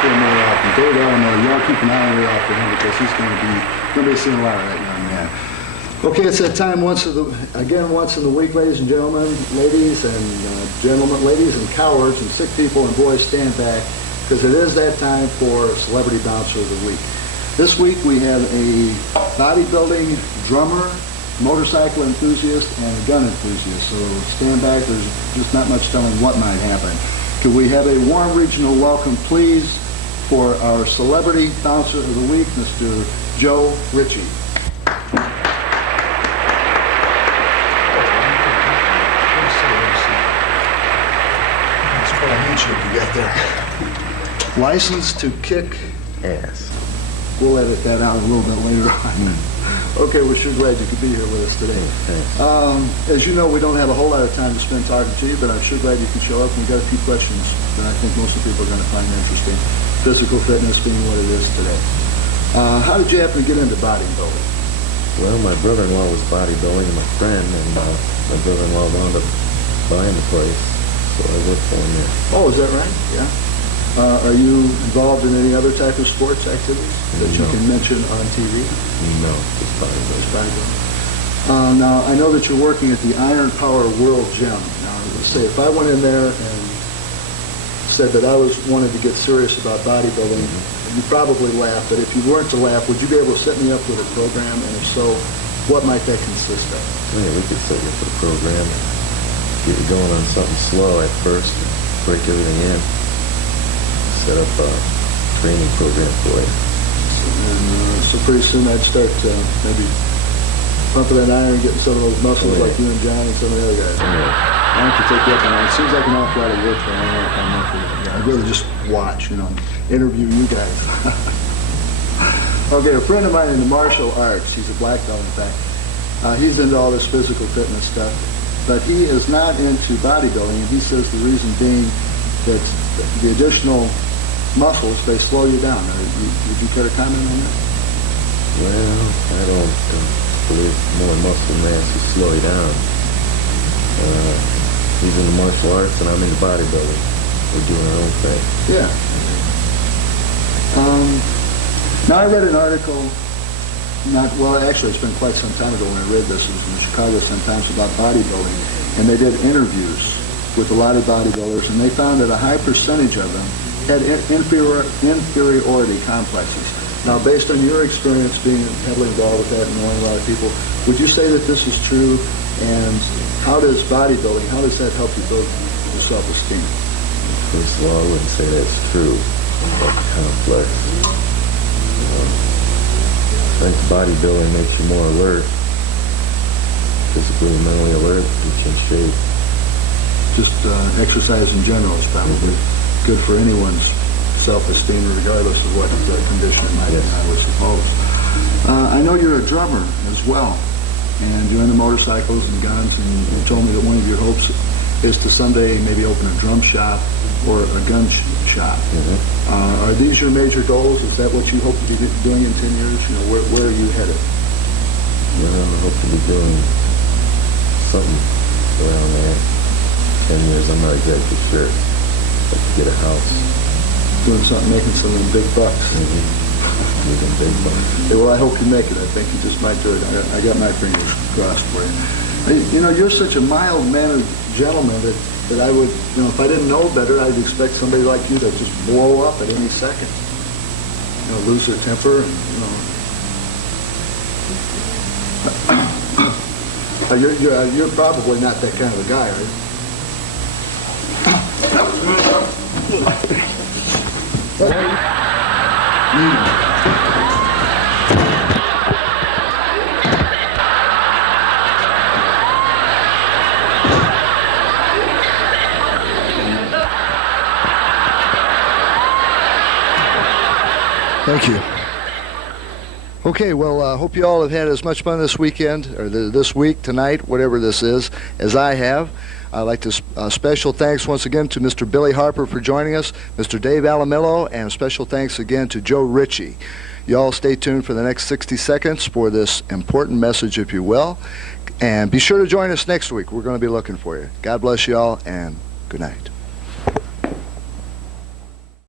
for him more often. Dave Alamo, y'all keep an eye out for him because he's going to be seeing a lot of that young man. Okay, it's that time once in the week, ladies and gentlemen, ladies and cowards and sick people and boys, stand back, because it is that time for Celebrity Bouncer of the Week. This week we have a bodybuilding drummer, motorcycle enthusiast, and a gun enthusiast. So stand back, there's just not much telling what might happen. Could we have a warm regional welcome, please, for our Celebrity Bouncer of the Week, Mr. Joe Ritchey. You got there. License to kick ass. We'll edit that out a little bit later on. Okay, we're sure glad you could be here with us today. As you know, we don't have a whole lot of time to spend talking to you, but I'm sure glad you could show up. We've got a few questions that I think most of the people are going to find interesting. Physical fitness being what it is today. How did you happen to get into bodybuilding? Well, my brother-in-law was bodybuilding, my friend, and my brother-in-law wound up buying the place. So I worked for him there. Oh, is that right? Yeah. Are you involved in any other type of sports activities that you can mention on TV? No, just bodybuilding. Now, I know that you're working at the Iron Power World Gym. Now, let's say if I went in there and said that I wanted to get serious about bodybuilding, you'd probably laugh, but if you weren't to laugh, would you be able to set me up with a program? And if so, what might that consist of? Yeah, we could set you up with a program. Get you going on something slow at first, break everything in, set up a training program for you. So pretty soon I'd start maybe pumping that iron, getting some of those muscles like you and John and some of the other guys. Why don't you take you up on that? It seems like an awful lot of work for me. I'd rather just watch, interview you guys. Okay, a friend of mine in the martial arts, he's a black belt in fact, he's into all this physical fitness stuff. But he is not into bodybuilding, and he says the reason being that the additional muscles, they slow you down. Would you care to comment on that? Well, I don't believe more muscle mass will slow you down. He's in the martial arts, and I'm in bodybuilding. We're doing our own thing. Yeah. Now, I read an article. Actually, it's been quite some time ago when I read this. It was in the Chicago Sun-Times about bodybuilding, and they did interviews with a lot of bodybuilders, and they found that a high percentage of them had inferiority complexes. Now, based on your experience being heavily involved with that and knowing a lot of people, would you say that this is true? And how does bodybuilding, how does that help you build your self-esteem? First of all, I wouldn't say that's true. That's complex. I think bodybuilding makes you more alert, physically and mentally alert, keeps you in shape. Just exercise in general is probably good for anyone's self-esteem, regardless of what condition it might be, I would suppose. I know you're a drummer as well, and you're into motorcycles and guns, and you told me that one of your hopes is to someday maybe open a drum shop or a gun shop. Are these your major goals? Is that what you hope to be doing in 10 years? Where are you headed? Well, I hope to be doing something around there. 10 years, I'm not exactly sure. Like to get a house. Doing something, making some big bucks. Making big bucks. Yeah, well, I hope you make it. I think you just might do it. I got my fingers crossed for you. You're such a mild-mannered gentleman that I would, if I didn't know better, I'd expect somebody like you to just blow up at any second. Lose their temper. You're probably not that kind of a guy, right? Thank you. Okay, well, I hope you all have had as much fun this weekend, or this week, tonight, whatever this is, as I have. I'd like to special thanks once again to Mr. Billy Harper for joining us, Mr. Dave Alamello, and special thanks again to Joe Ritchey. You all stay tuned for the next 60 seconds for this important message, if you will. And be sure to join us next week. We're going to be looking for you. God bless you all, and good night.